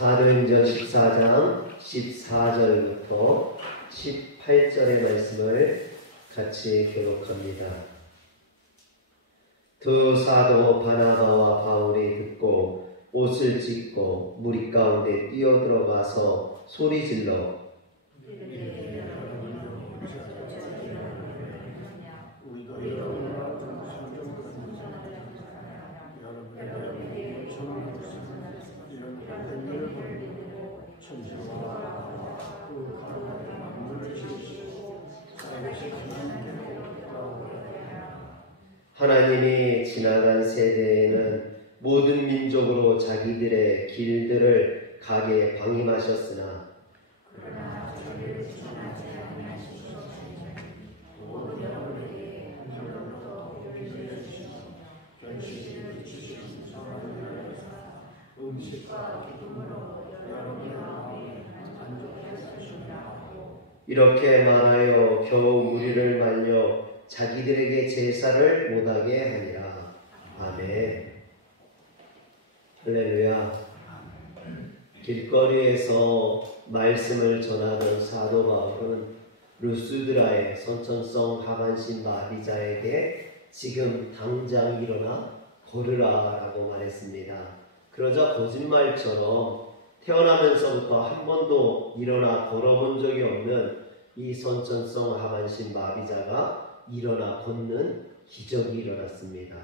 사도행전 14장 14절부터 18절의 말씀을 같이 교독합니다. 두 사도 바나바와 바울이 듣고 옷을 찢고 무리 가운데 뛰어들어가서 소리질러 하나님이 지나간 세대에는 모든 민족으로 자기들의 길들을 가게 방임하셨으나 이렇게 말하여 겨우 우리를 말려 자기들에게 제사를 못하게 하니라. 아멘. 할렐루야. 길거리에서 말씀을 전하던 사도 바울은 루스드라의 선천성 하반신 마비자에게 지금 당장 일어나 걸으라 라고 말했습니다. 그러자 거짓말처럼 태어나면서부터 한 번도 일어나 걸어본 적이 없는 이 선천성 하반신 마비자가 일어나 걷는 기적이 일어났습니다.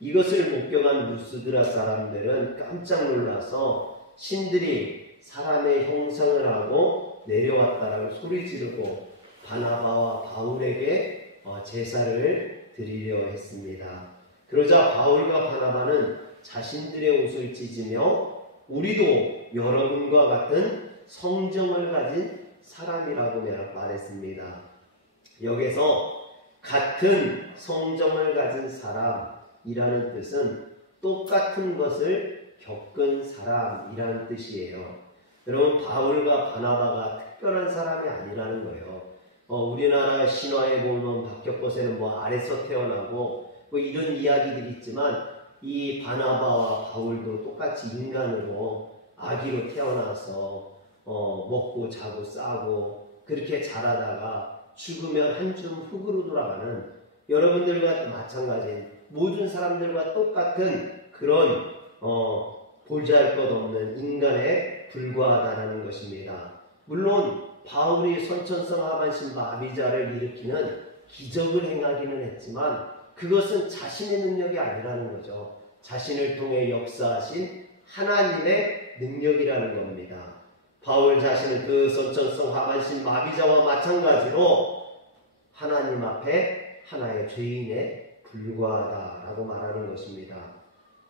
이것을 목격한 루스드라 사람들은 깜짝 놀라서 신들이 사람의 형상을 하고 내려왔다라고 소리 지르고 바나바와 바울에게 제사를 드리려 했습니다. 그러자 바울과 바나바는 자신들의 옷을 찢으며 우리도 여러분과 같은 성정을 가진 사람이라고 말했습니다. 여기서 같은 성정을 가진 사람이라는 뜻은 똑같은 것을 겪은 사람이라는 뜻이에요. 여러분, 바울과 바나바가 특별한 사람이 아니라는 거예요. 우리나라 신화에 보면 박격포세는 아래서 태어나고 이런 이야기들이 있지만 이 바나바와 바울도 똑같이 인간으로 아기로 태어나서 먹고 자고 싸고 그렇게 자라다가 죽으면 한 줌 흙으로 돌아가는 여러분들과 마찬가지인 모든 사람들과 똑같은 그런 보잘것없는 인간에 불과하다는 것입니다. 물론 바울이 선천성 하반신 마비자를 일으키는 기적을 행하기는 했지만 그것은 자신의 능력이 아니라는 거죠. 자신을 통해 역사하신 하나님의 능력이라는 겁니다. 바울 자신은 그 선천성 하반신 마비자와 마찬가지로 하나님 앞에 하나의 죄인에 불과하다라고 말하는 것입니다.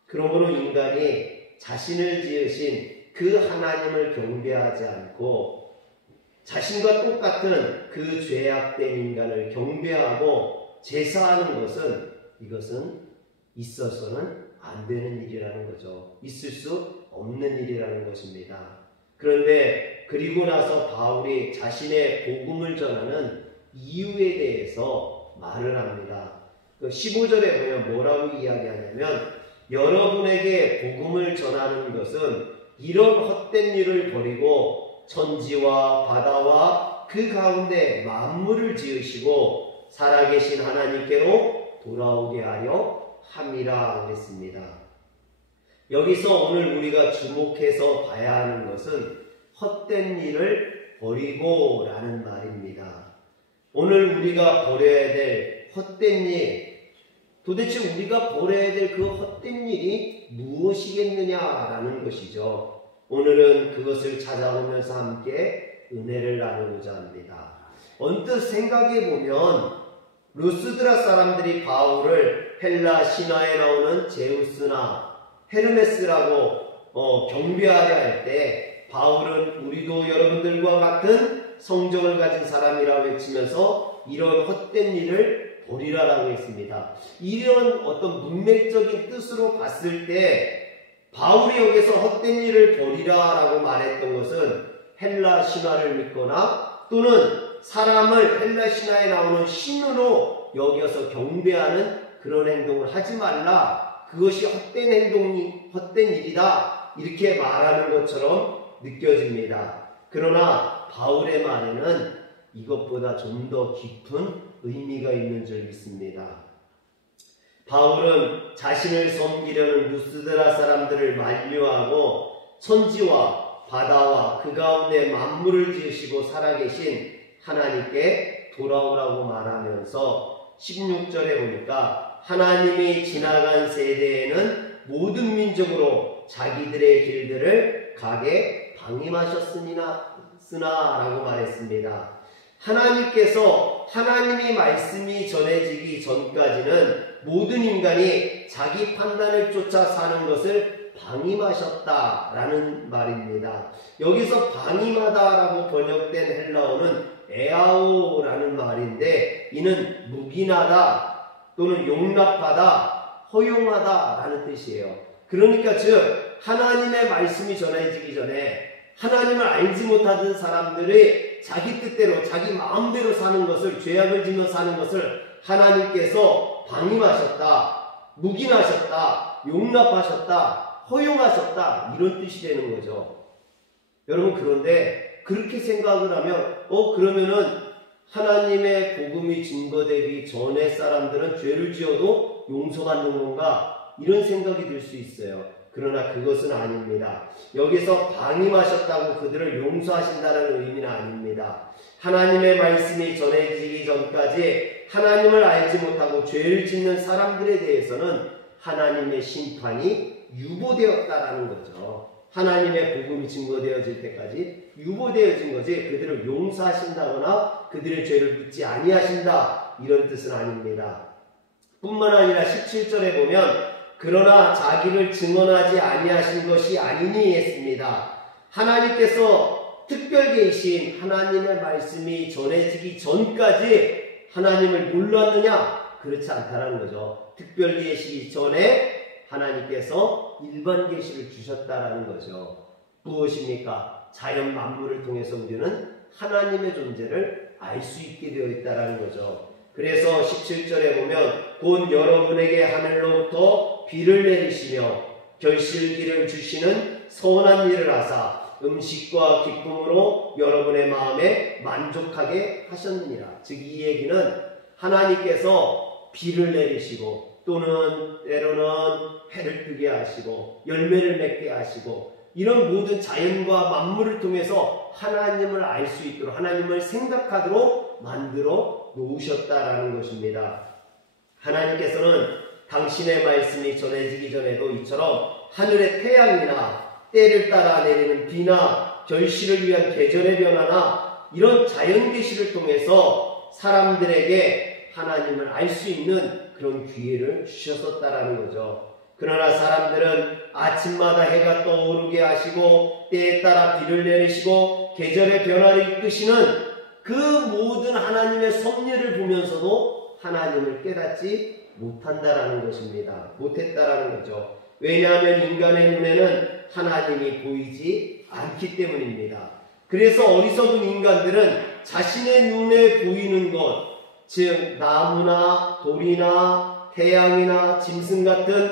그러므로 인간이 자신을 지으신 그 하나님을 경배하지 않고 자신과 똑같은 그 죄악된 인간을 경배하고 제사하는 것은 이것은 있어서는 안 되는 일이라는 거죠. 있을 수 없는 일이라는 것입니다. 그런데 그리고 나서 바울이 자신의 복음을 전하는 이유에 대해서 말을 합니다. 15절에 보면 뭐라고 이야기하냐면 여러분에게 복음을 전하는 것은 이런 헛된 일을 버리고 천지와 바다와 그 가운데 만물을 지으시고 살아계신 하나님께로 돌아오게 하려 함이라 그랬습니다. 여기서 오늘 우리가 주목해서 봐야 하는 것은 헛된 일을 버리고 라는 말입니다. 오늘 우리가 버려야 될 헛된 일, 도대체 우리가 버려야 될 그 헛된 일이 무엇이겠느냐라는 것이죠. 오늘은 그것을 찾아보면서 함께 은혜를 나누고자 합니다. 언뜻 생각해보면 루스드라 사람들이 바울을 헬라 신화에 나오는 제우스나 헤르메스라고 경배하려 할 때 바울은 우리도 여러분들과 같은 성정을 가진 사람이라고 외치면서 이런 헛된 일을 버리라라고 했습니다. 이런 어떤 문맥적인 뜻으로 봤을 때 바울이 여기서 헛된 일을 버리라라고 말했던 것은 헬라 신화를 믿거나 또는 사람을 헬라 신화에 나오는 신으로 여겨서 경배하는 그런 행동을 하지 말라. 그것이 헛된 일이다 이렇게 말하는 것처럼 느껴집니다. 그러나 바울의 말에는 이것보다 좀 더 깊은 의미가 있는 줄 믿습니다. 바울은 자신을 섬기려는 루스드라 사람들을 만류하고 천지와 바다와 그 가운데 만물을 지으시고 살아계신 하나님께 돌아오라고 말하면서 16절에 보니까 하나님이 지나간 세대에는 모든 민족으로 자기들의 길들을 가게 방임하셨으나 라고 말했습니다. 하나님께서 하나님의 말씀이 전해지기 전까지는 모든 인간이 자기 판단을 쫓아 사는 것을 방임하셨다라는 말입니다. 여기서 방임하다라고 번역된 헬라어는 에아오라는 말인데 이는 묵인하다 또는 용납하다, 허용하다라는 뜻이에요. 그러니까 즉 하나님의 말씀이 전해지기 전에 하나님을 알지 못하던 사람들이 자기 뜻대로 자기 마음대로 사는 것을 죄악을 지며 사는 것을 하나님께서 방임하셨다, 묵인하셨다, 용납하셨다, 허용하셨다 이런 뜻이 되는 거죠. 여러분 그런데 그렇게 생각을 하면 그러면은 하나님의 복음이 증거되기 전에 사람들은 죄를 지어도 용서받는 건가? 이런 생각이 들 수 있어요. 그러나 그것은 아닙니다. 여기서 방임하셨다고 그들을 용서하신다는 의미는 아닙니다. 하나님의 말씀이 전해지기 전까지 하나님을 알지 못하고 죄를 짓는 사람들에 대해서는 하나님의 심판이 유보되었다라는 거죠. 하나님의 복음이 증거되어질 때까지 유보되어진 거지 그들을 용서하신다거나 그들의 죄를 묻지 아니하신다 이런 뜻은 아닙니다. 뿐만 아니라 17절에 보면 그러나 자기를 증언하지 아니하신 것이 아니니 했습니다. 하나님께서 특별 계신 하나님의 말씀이 전해지기 전까지 하나님을 몰랐느냐? 그렇지 않다는 거죠. 특별 계시기 전에 하나님께서 일반 계시를 주셨다라는 거죠. 무엇입니까? 자연 만물을 통해서 우리는 하나님의 존재를 알 수 있게 되어 있다라는 거죠. 그래서 17절에 보면 곧 여러분에게 하늘로부터 비를 내리시며 결실기를 주시는 선한 일을 하사 음식과 기쁨으로 여러분의 마음에 만족하게 하셨느니라. 즉 이 얘기는 하나님께서 비를 내리시고 또는 때로는 해를 뜨게 하시고 열매를 맺게 하시고 이런 모든 자연과 만물을 통해서 하나님을 알 수 있도록 하나님을 생각하도록 만들어 놓으셨다라는 것입니다. 하나님께서는 당신의 말씀이 전해지기 전에도 이처럼 하늘의 태양이나 때를 따라 내리는 비나 결실을 위한 계절의 변화나 이런 자연 계시를 통해서 사람들에게 하나님을 알 수 있는 그런 기회를 주셨었다라는 거죠. 그러나 사람들은 아침마다 해가 떠오르게 하시고 때에 따라 비를 내리시고 계절의 변화를 이끄시는 그 모든 하나님의 섭리를 보면서도 하나님을 깨닫지 못한다라는 것입니다. 못했다라는 거죠. 왜냐하면 인간의 눈에는 하나님이 보이지 않기 때문입니다. 그래서 어리석은 인간들은 자신의 눈에 보이는 것, 즉 나무나 돌이나 태양이나 짐승 같은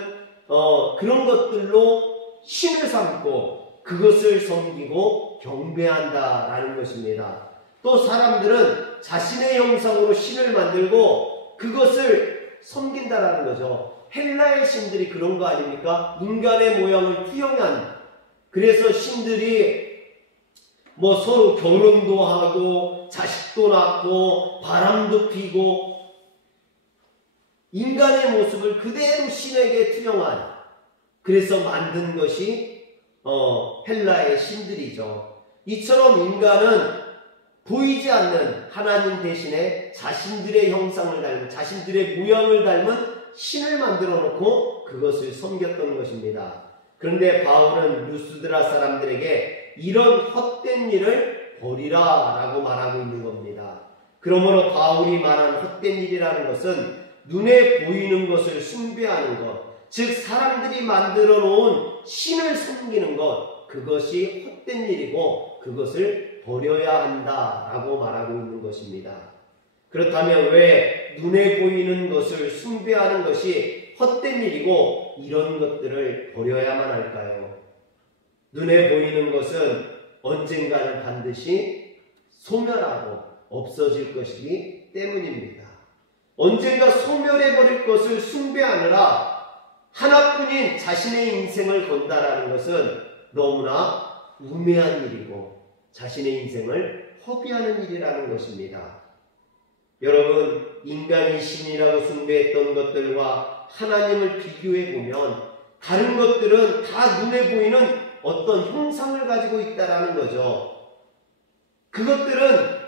그런 것들로 신을 삼고 그것을 섬기고 경배한다라는 것입니다. 또 사람들은 자신의 형상으로 신을 만들고 그것을 섬긴다라는 거죠. 헬라의 신들이 그런 거 아닙니까? 인간의 모양을 투영한. 그래서 신들이 서로 결혼도 하고 자식도 낳고 바람도 피고 인간의 모습을 그대로 신에게 투영한, 그래서 만든 것이 헬라의 신들이죠. 이처럼 인간은 보이지 않는 하나님 대신에 자신들의 형상을 닮은, 자신들의 모양을 닮은 신을 만들어 놓고 그것을 섬겼던 것입니다. 그런데 바울은 루스드라 사람들에게 이런 헛된 일을 버리라 라고 말하고 있는 겁니다. 그러므로 바울이 말한 헛된 일이라는 것은 눈에 보이는 것을 숭배하는 것, 즉 사람들이 만들어 놓은 신을 섬기는 것, 그것이 헛된 일이고 그것을 버려야 한다라고 말하고 있는 것입니다. 그렇다면 왜 눈에 보이는 것을 숭배하는 것이 헛된 일이고 이런 것들을 버려야만 할까요? 눈에 보이는 것은 언젠가는 반드시 소멸하고 없어질 것이기 때문입니다. 언젠가 소멸해버릴 것을 숭배하느라 하나뿐인 자신의 인생을 건다라는 것은 너무나 우매한 일이고 자신의 인생을 허비하는 일이라는 것입니다. 여러분, 인간이 신이라고 숭배했던 것들과 하나님을 비교해보면 다른 것들은 다 눈에 보이는 어떤 형상을 가지고 있다라는 거죠. 그것들은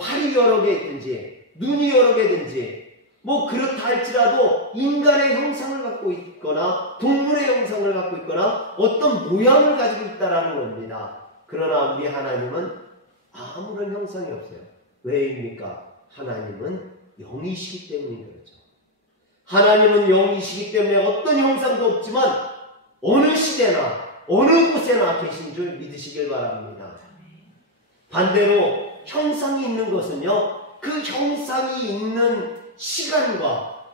팔이 여러 개 있든지 눈이 여러 개든지 그렇다 할지라도 인간의 형상을 갖고 있거나 동물의 형상을 갖고 있거나 어떤 모양을 가지고 있다라는 겁니다. 그러나 우리 하나님은 아무런 형상이 없어요. 왜입니까? 하나님은 영이시기 때문인 거죠. 하나님은 영이시기 때문에 어떤 형상도 없지만 어느 시대나 어느 곳에나 계신 줄 믿으시길 바랍니다. 반대로 형상이 있는 것은요, 그 형상이 있는 시간과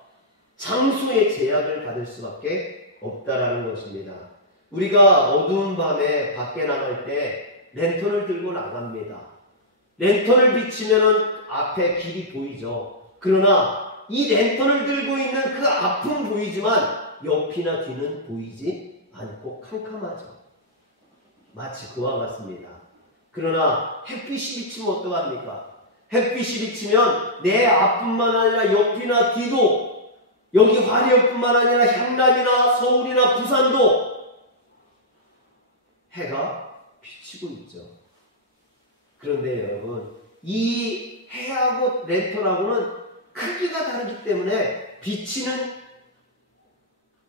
장소의 제약을 받을 수밖에 없다라는 것입니다. 우리가 어두운 밤에 밖에 나갈 때 랜턴을 들고 나갑니다. 랜턴을 비치면은 앞에 길이 보이죠. 그러나 이 랜턴을 들고 있는 그 앞은 보이지만 옆이나 뒤는 보이지 않고 캄캄하죠. 마치 그와 같습니다. 그러나 햇빛이 비치면 어떡합니까? 햇빛이 비치면 내 앞뿐만 아니라 옆이나 뒤도, 여기 화려뿐만 아니라 향남이나 서울이나 부산도 해가 비치고 있죠. 그런데 여러분, 이 해하고 랜턴하고는 크기가 다르기 때문에 비치는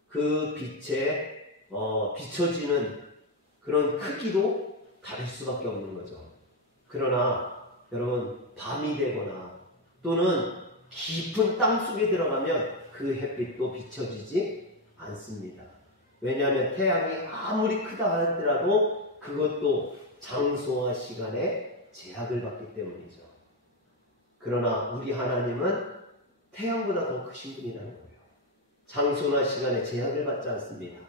그 빛에 비춰지는 그런 크기도 다를 수밖에 없는 거죠. 그러나 여러분, 밤이 되거나 또는 깊은 땅속에 들어가면 그 햇빛도 비춰지지 않습니다. 왜냐하면 태양이 아무리 크다 하더라도 그것도 장소와 시간에 제약을 받기 때문이죠. 그러나 우리 하나님은 태양보다 더 크신 분이라는 거예요. 장소나 시간에 제약을 받지 않습니다.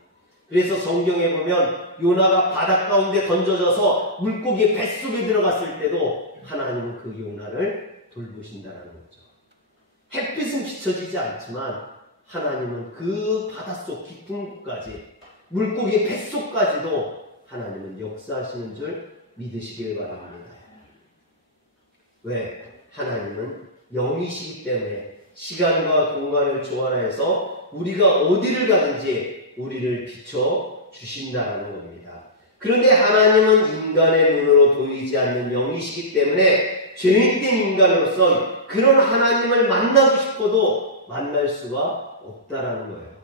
그래서 성경에 보면 요나가 바닷 가운데 던져져서 물고기 뱃속에 들어갔을 때도 하나님은 그 요나를 돌보신다는 거죠. 햇빛은 비춰지지 않지만 하나님은 그 바닷속 깊은 곳까지, 물고기 뱃속까지도 하나님은 역사하시는 줄 믿으시길 바랍니다. 왜? 하나님은 영이시기 때문에 시간과 공간을 초월해서 우리가 어디를 가든지 우리를 비춰 주신다는 겁니다. 그런데 하나님은 인간의 눈으로 보이지 않는 영이시기 때문에 죄인된 인간으로선 그런 하나님을 만나고 싶어도 만날 수가 없다라는 거예요.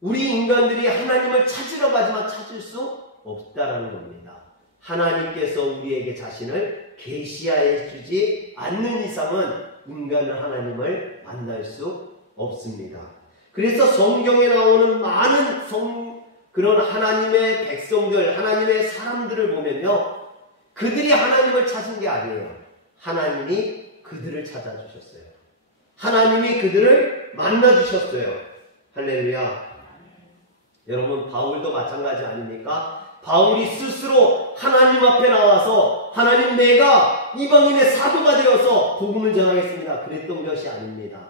우리 인간들이 하나님을 찾으러 가지만 찾을 수 없다라는 겁니다. 하나님께서 우리에게 자신을 계시하여 주지 않는 이상은 인간은 하나님을 만날 수 없습니다. 그래서 성경에 나오는 많은 그런 하나님의 백성들, 하나님의 사람들을 보면요, 그들이 하나님을 찾은 게 아니에요. 하나님이 그들을 찾아주셨어요. 하나님이 그들을 만나주셨어요. 할렐루야. 여러분, 바울도 마찬가지 아닙니까? 바울이 스스로 하나님 앞에 나와서 하나님, 내가 이방인의 사도가 되어서 복음을 전하겠습니다, 그랬던 것이 아닙니다.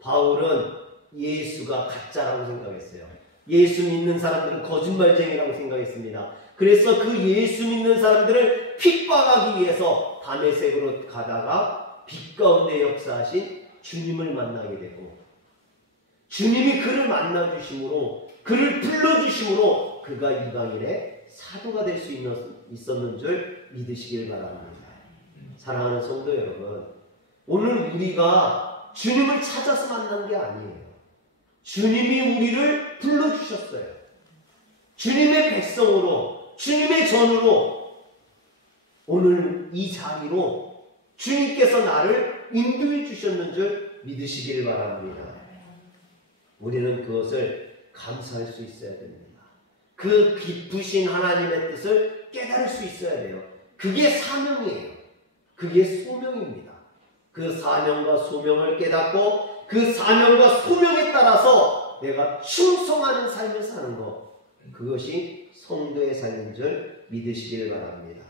바울은 예수가 가짜라고 생각했어요. 예수 믿는 사람들은 거짓말쟁이라고 생각했습니다. 그래서 그 예수 믿는 사람들을 핍박하기 위해서 다메섹으로 가다가 빛 가운데 역사하신 주님을 만나게 되고, 주님이 그를 만나주심으로, 그를 불러주심으로 그가 이방인의 사도가 될 수 있었는 줄 믿으시길 바랍니다. 사랑하는 성도 여러분, 오늘 우리가 주님을 찾아서 만난 게 아니에요. 주님이 우리를 불러주셨어요. 주님의 백성으로, 주님의 전으로, 오늘 이 자리로 주님께서 나를 인도해 주셨는 줄 믿으시길 바랍니다. 우리는 그것을 감사할 수 있어야 됩니다. 그 깊으신 하나님의 뜻을 깨달을 수 있어야 돼요. 그게 사명이에요. 그게 소명입니다. 그 사명과 소명을 깨닫고 그 사명과 소명에 따라서 내가 충성하는 삶을 사는 것, 그것이 성도의 삶인 줄 믿으시길 바랍니다.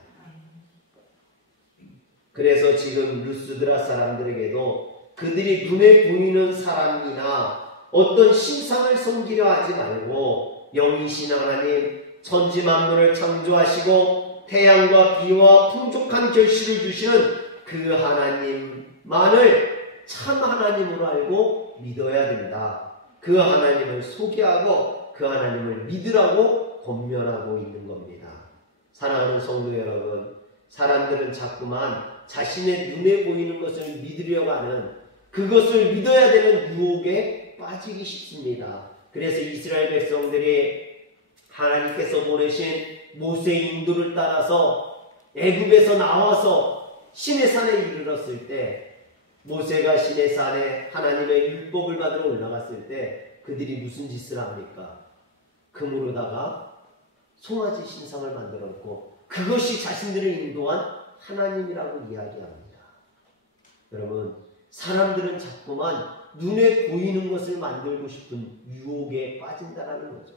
그래서 지금 루스드라 사람들에게도 그들이 눈에 보이는 사람이나 어떤 신상을 섬기려 하지 말고 영이신 하나님, 천지 만물을 창조하시고 태양과 비와 풍족한 결실을 주시는 그 하나님만을 참 하나님으로 알고 믿어야 된다. 그 하나님을 소개하고 그 하나님을 믿으라고 권면하고 있는 겁니다. 사랑하는 성도 여러분, 사람들은 자꾸만 자신의 눈에 보이는 것을 믿으려고 하는, 그것을 믿어야 되는 유혹에 빠지기 쉽습니다. 그래서 이스라엘 백성들이 하나님께서 보내신 모세의 인도를 따라서 애굽에서 나와서 시내산에 이르렀을 때, 모세가 시내산에 하나님의 율법을 받으러 올라갔을 때 그들이 무슨 짓을 합니까? 금으로다가 송아지 신상을 만들었고 그것이 자신들을 인도한 하나님이라고 이야기합니다. 여러분, 사람들은 자꾸만 눈에 보이는 것을 만들고 싶은 유혹에 빠진다는 거죠.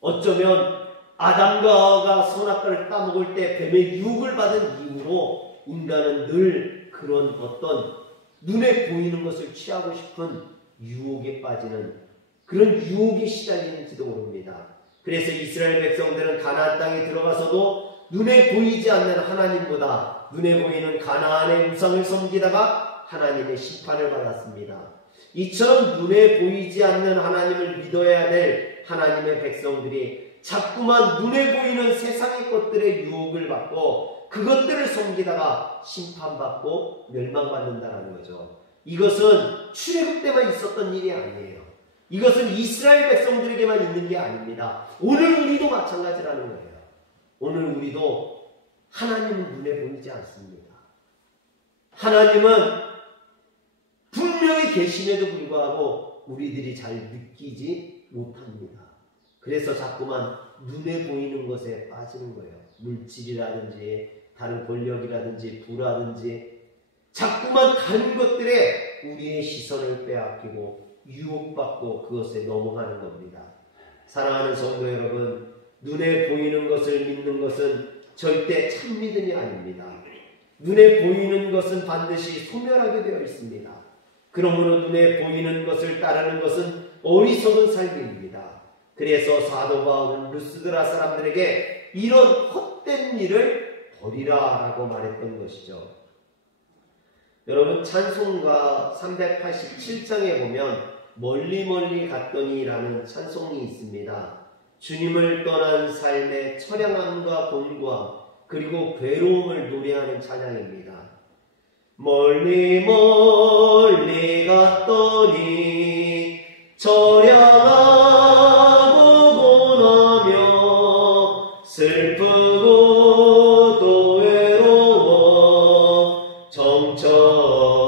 어쩌면 아담과 하와가 선악과를 따먹을 때 뱀의 유혹을 받은 이후로 인간은 늘 그런 어떤 눈에 보이는 것을 취하고 싶은 유혹에 빠지는 그런 유혹에 시달리는지도 모릅니다. 그래서 이스라엘 백성들은 가나안 땅에 들어가서도 눈에 보이지 않는 하나님보다 눈에 보이는 가나안의 우상을 섬기다가 하나님의 심판을 받았습니다. 이처럼 눈에 보이지 않는 하나님을 믿어야 될 하나님의 백성들이 자꾸만 눈에 보이는 세상의 것들의 유혹을 받고 그것들을 섬기다가 심판받고 멸망받는다는 거죠. 이것은 출애굽 때만 있었던 일이 아니에요. 이것은 이스라엘 백성들에게만 있는 게 아닙니다. 오늘 우리도 마찬가지라는 거예요. 오늘 우리도 하나님은 눈에 보이지 않습니다. 하나님은 분명히 계심에도 불구하고 우리들이 잘 느끼지 못합니다. 그래서 자꾸만 눈에 보이는 것에 빠지는 거예요. 물질이라든지 다른 권력이라든지 부라든지 자꾸만 다른 것들에 우리의 시선을 빼앗기고 유혹받고 그것에 넘어가는 겁니다. 사랑하는 성도 여러분, 눈에 보이는 것을 믿는 것은 절대 참 믿음이 아닙니다. 눈에 보이는 것은 반드시 소멸하게 되어 있습니다. 그러므로 눈에 보이는 것을 따르는 것은 어리석은 삶입니다. 그래서 사도 바울은 루스드라 사람들에게 이런 헛된 일을 버리라 라고 말했던 것이죠. 여러분, 찬송가 387장에 보면 멀리 멀리 갔더니 라는 찬송이 있습니다. 주님을 떠난 삶의 처량함과 곤고함 그리고 괴로움을 노래하는 찬양입니다. 멀리 멀리 갔더니 처량하고 고나며 슬프고 또 외로워 정처없이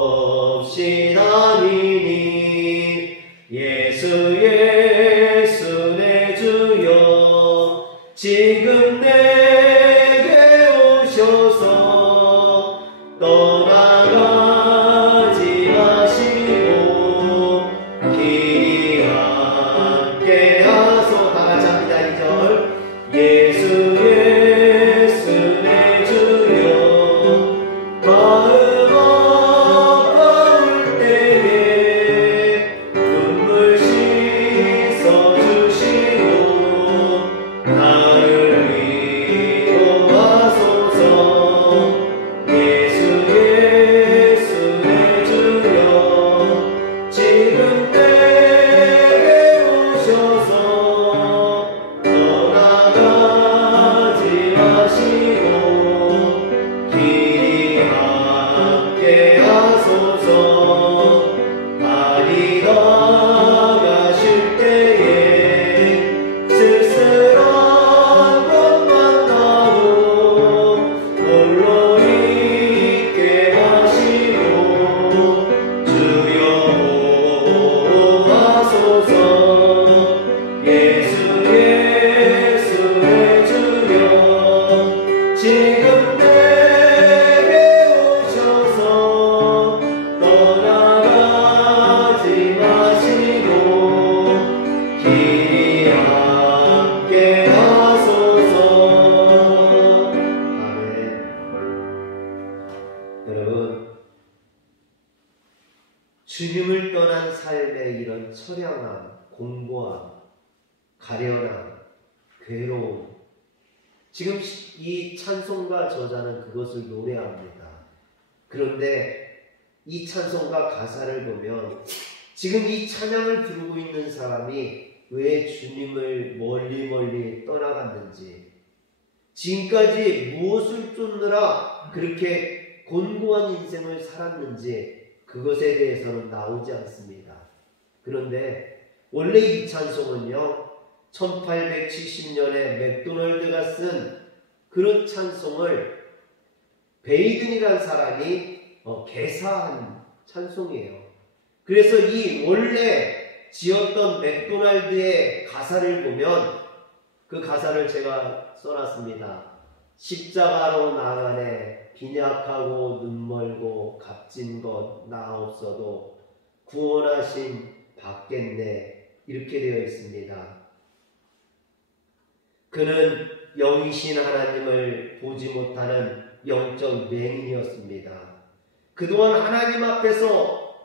다니니 예수 예수 내 주여 지금 내게 오셔서 떠나가지 마시고 길이 함께 하소. 다같이 합니다. 2절 예수 예수 내 주여 마음 아파올 때에 눈물 씻어주시고 나를 주님을 떠난 삶의 이런 처량함, 공고함, 가련함, 괴로움. 지금 이 찬송가 저자는 그것을 노래합니다. 그런데 이 찬송가 가사를 보면 지금 이 찬양을 부르고 있는 사람이 왜 주님을 멀리 떠나갔는지, 지금까지 무엇을 쫓느라 그렇게 곤고한 인생을 살았는지 그것에 대해서는 나오지 않습니다. 그런데 원래 이 찬송은요, 1870년에 맥도널드가 쓴 그런 찬송을 베이든이라는 사람이 개사한 찬송이에요. 그래서 이 원래 지었던 맥도날드의 가사를 보면 그 가사를 제가 써놨습니다. 십자가로 나가네 빈약하고 눈멀고 값진 것 나 없어도 구원하신 받겠네, 이렇게 되어 있습니다. 그는 영이신 하나님을 보지 못하는 영적 맹인이었습니다. 그동안 하나님 앞에서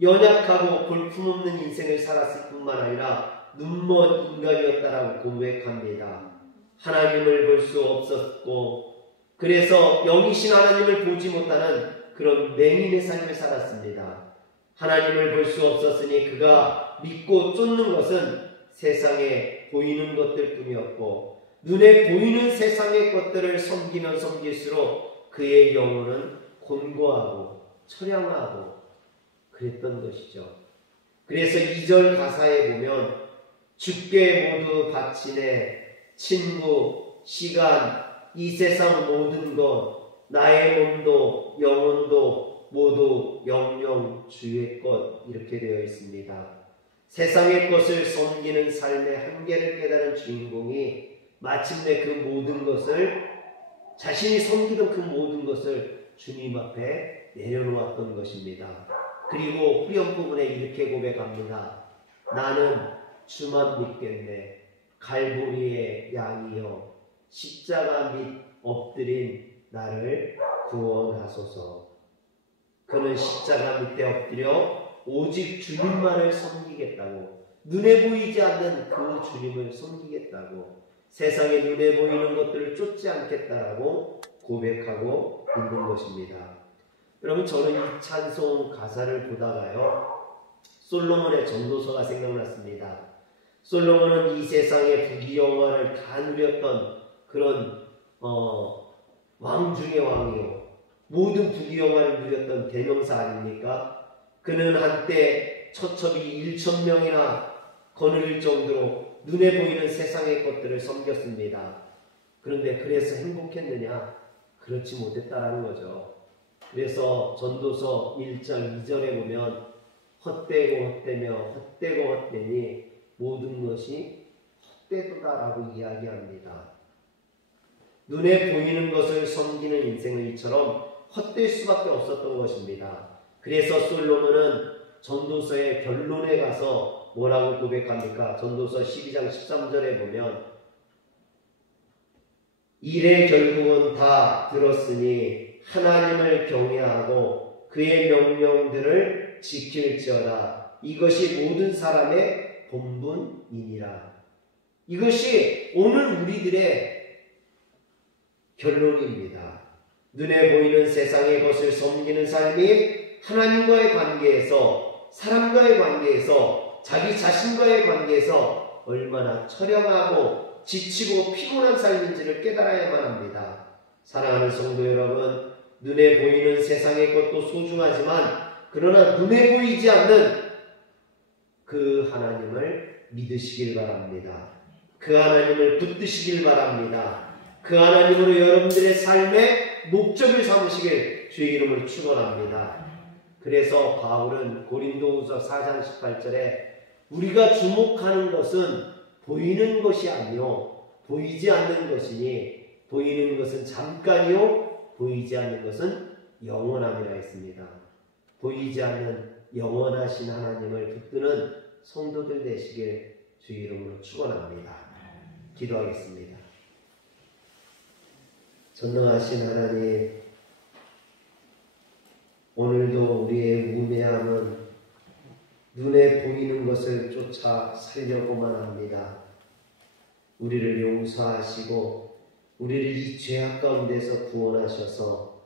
연약하고 볼품없는 인생을 살았을 뿐만 아니라 눈먼 인간이었다라고 고백합니다. 하나님을 볼 수 없었고 그래서 영이신 하나님을 보지 못하는 그런 맹인의 삶을 살았습니다. 하나님을 볼 수 없었으니 그가 믿고 쫓는 것은 세상에 보이는 것들 뿐이었고, 눈에 보이는 세상의 것들을 섬기면 섬길수록 그의 영혼은 곤고하고 처량하고 그랬던 것이죠. 그래서 2절 가사에 보면 주께 모두 바치네 친구, 시간, 이 세상 모든 것, 나의 몸도 영혼도 모두 영영 주의 것, 이렇게 되어 있습니다. 세상의 것을 섬기는 삶의 한계를 깨달은 주인공이 마침내 그 모든 것을, 자신이 섬기던 그 모든 것을 주님 앞에 내려놓았던 것입니다. 그리고 후렴 부분에 이렇게 고백합니다. 나는 주만 믿겠네. 갈보리의 양이여 십자가 밑 엎드린 나를 구원하소서. 그는 십자가 밑에 엎드려 오직 주님만을 섬기겠다고, 눈에 보이지 않는 그 주님을 섬기겠다고, 세상에 눈에 보이는 것들을 쫓지 않겠다라고 고백하고 있는 것입니다. 여러분, 저는 이 찬송 가사를 보다가요, 솔로몬의 전도서가 생각났습니다. 솔로몬은 이 세상의 부귀영화를 다 누렸던 그런 왕 중의 왕이요, 모든 부귀영화를 누렸던 대명사 아닙니까? 그는 한때 처첩이 1,000명이나 거느릴 정도로 눈에 보이는 세상의 것들을 섬겼습니다. 그런데 그래서 행복했느냐? 그렇지 못했다라는 거죠. 그래서 전도서 1장 2절에 보면 헛되고 헛되며 헛되고 헛되니 모든 것이 헛되도다라고 이야기합니다. 눈에 보이는 것을 섬기는 인생은 이처럼 헛될 수밖에 없었던 것입니다. 그래서 솔로몬은 전도서의 결론에 가서 뭐라고 고백합니까? 전도서 12장 13절에 보면 일의 결국은 다 들었으니 하나님을 경외하고 그의 명령들을 지킬지어다. 이것이 모든 사람의 본분이니라. 이것이 오늘 우리들의 결론입니다. 눈에 보이는 세상의 것을 섬기는 삶이 하나님과의 관계에서, 사람과의 관계에서, 자기 자신과의 관계에서 얼마나 처량하고 지치고 피곤한 삶인지를 깨달아야만 합니다. 사랑하는 성도 여러분, 눈에 보이는 세상의 것도 소중하지만 그러나 눈에 보이지 않는 그 하나님을 믿으시길 바랍니다. 그 하나님을 붙드시길 바랍니다. 그 하나님으로 여러분들의 삶의 목적을 삼으시길 주의 이름으로 축원합니다. 그래서 바울은 고린도후서 4장 18절에 우리가 주목하는 것은 보이는 것이 아니요 보이지 않는 것이니 보이는 것은 잠깐이요 보이지 않는 것은 영원함이라 했습니다. 보이지 않는 영원하신 하나님을 붙드는 성도들 되시길 주의 이름으로 축원합니다. 기도하겠습니다. 전능하신 하나님, 오늘도 우리의 우매함은 눈에 보이는 것을 쫓아 살려고만 합니다. 우리를 용서하시고 우리를 이 죄악 가운데서 구원하셔서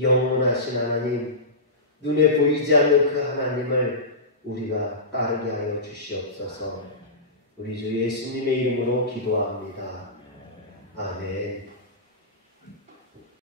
영원하신 하나님, 눈에 보이지 않는 그 하나님을 우리가 따르게 하여 주시옵소서. 우리 주 예수님의 이름으로 기도합니다. 아멘.